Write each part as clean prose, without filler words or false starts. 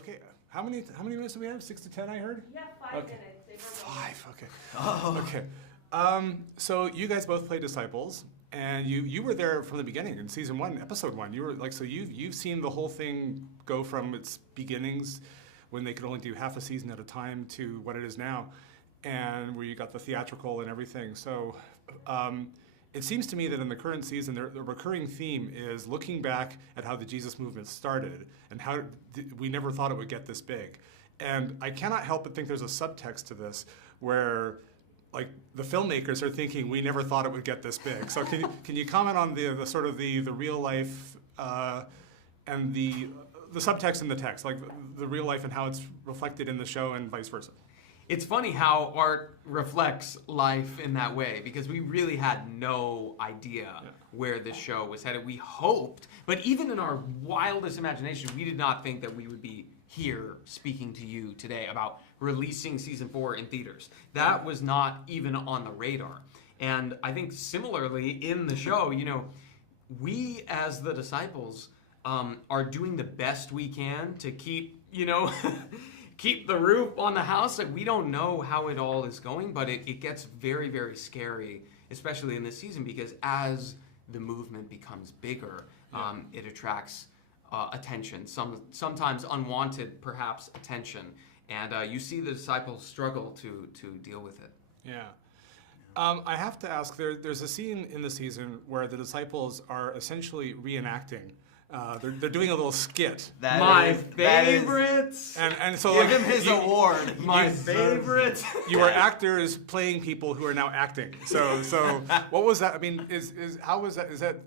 Okay, how many minutes do we have? 6 to 10, I heard? Yeah, 5 minutes. They were 5, okay. Oh. Okay. So you guys both play disciples, and you were there from the beginning in season 1, episode 1. You were like, so you've seen the whole thing go from its beginnings when they could only do half a season at a time to what it is now, and where you got the theatrical and everything. So it seems to me that in the current season, the recurring theme is looking back at how the Jesus movement started and how we never thought it would get this big. And I cannot help but think there's a subtext to this where, like, the filmmakers are thinking we never thought it would get this big. So can you comment on the sort of the real life and the subtext in the text, like the real life and how it's reflected in the show and vice versa? It's funny how art reflects life in that way, because we really had no idea where this show was headed. We hoped, but even in our wildest imagination, we did not think that we would be here speaking to you today about releasing season 4 in theaters. That was not even on the radar. And I think similarly in the show, you know, we as the disciples are doing the best we can to keep, you know, keep the roof on the house. Like, we don't know how it all is going, but it gets very, very scary, especially in this season, because as the movement becomes bigger, it attracts attention, sometimes unwanted, perhaps, attention. And you see the disciples struggle to deal with it. Yeah. I have to ask, there's a scene in the season where the disciples are essentially reenacting. They're doing a little skit. My favorite. And so give him his award. My favorite. You are actors playing people who are now acting. So what was that? I mean, how was that? Is that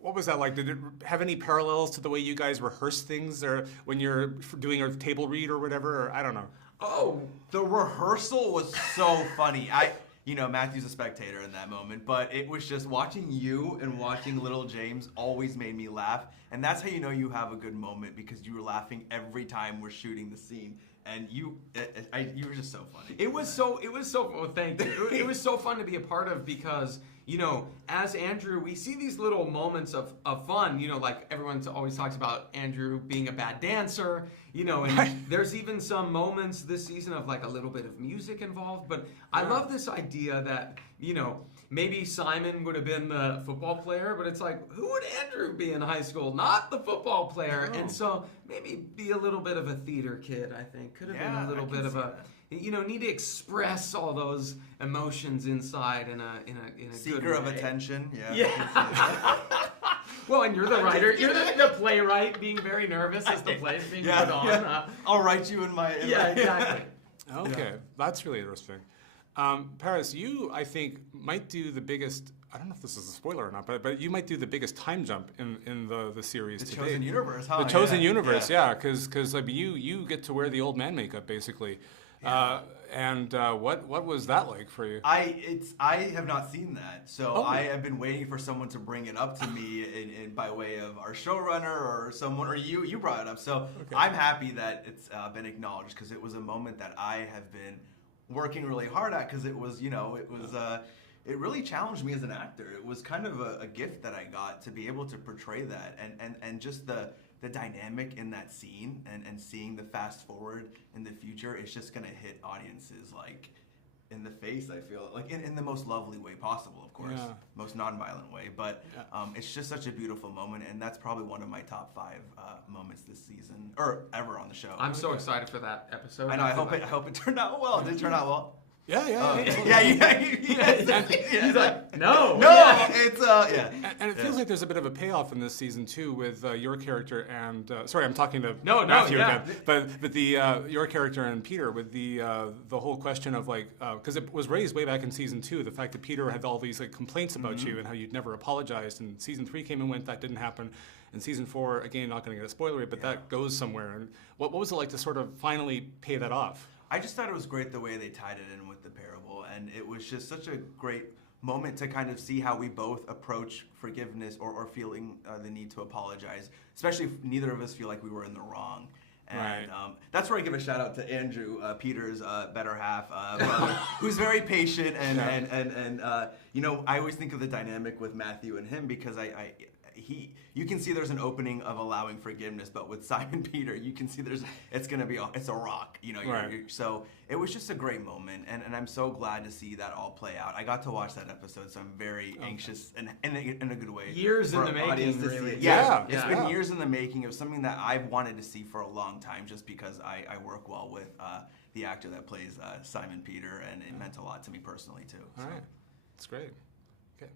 what was that like? Did it have any parallels to the way you guys rehearse things, or when you're doing a table read or whatever? Or I don't know. Oh, the rehearsal was so funny. You know, Matthew's a spectator in that moment, but it was just watching you and watching little James always made me laugh. And that's how you know you have a good moment, because you were laughing every time we're shooting the scene. And you were just so funny. It was so, oh, thank you. It was so fun to be a part of, because, you know, as Andrew, we see these little moments of fun, you know, like everyone always talks about Andrew being a bad dancer, you know, and there's even some moments this season of like a little bit of music involved. But I love this idea that, you know, maybe Simon would have been the football player, but it's like, who would Andrew be in high school? Not the football player. And so maybe be a little bit of a theater kid, I think. Could have been a little bit of a, you know, need to express all those emotions inside in a seeker good of way. attention. Yeah. Well, and you're the writer. You're the playwright, being very nervous as the play's being put on. Yeah. I'll write you in my... Yeah, exactly. Okay, that's really interesting. Paris, you, I think, might do the biggest, I don't know if this is a spoiler or not, but you might do the biggest time jump in the series today. The Chosen Universe, huh? The Chosen Universe, yeah, because I mean, you get to wear the old man makeup, basically. Yeah. What was that like for you? I have not seen that, so I have been waiting for someone to bring it up to me in by way of our showrunner or someone, or you brought it up. So I'm happy that it's been acknowledged, because it was a moment that I have been working really hard at, because it was, you know, it really challenged me as an actor. It was kind of a gift that I got to be able to portray that, and just the dynamic in that scene, and seeing the fast forward in the future, it's just gonna hit audiences like in the face, I feel, like in the most lovely way possible, of course, most nonviolent way, but it's just such a beautiful moment, and that's probably one of my top 5 moments this season, or ever on the show. I'm so excited for that episode. I know, I hope it turned out well. Did it turn out well? Yeah. He's like, no. It's And it feels like there's a bit of a payoff in this season too, with your character and sorry, I'm talking to Matthew again, but the your character and Peter, with the whole question of like, because it was raised way back in season 2, the fact that Peter had all these like complaints about you and how you'd never apologized, and season 3 came and went, that didn't happen. And season 4, again, not going to get a spoiler, but that goes somewhere. And what was it like to sort of finally pay that off? I just thought it was great the way they tied it in with the parable, and it was just such a great moment to kind of see how we both approach forgiveness or feeling the need to apologize, especially if neither of us feel like we were in the wrong. And that's where I give a shout out to Andrew, Peter's better half, brother, who's very patient, and you know, I always think of the dynamic with Matthew and him, because you can see there's an opening of allowing forgiveness, but with Simon Peter, you can see it's a rock, you know. So it was just a great moment, and I'm so glad to see that all play out. I got to watch that episode, so I'm very anxious and in a good way. Years in the making, audience to see really. it. Yeah. It's been years in the making. It was something that I've wanted to see for a long time, just because I work well with the actor that plays Simon Peter, and it meant a lot to me personally too. All right, that's great. Okay.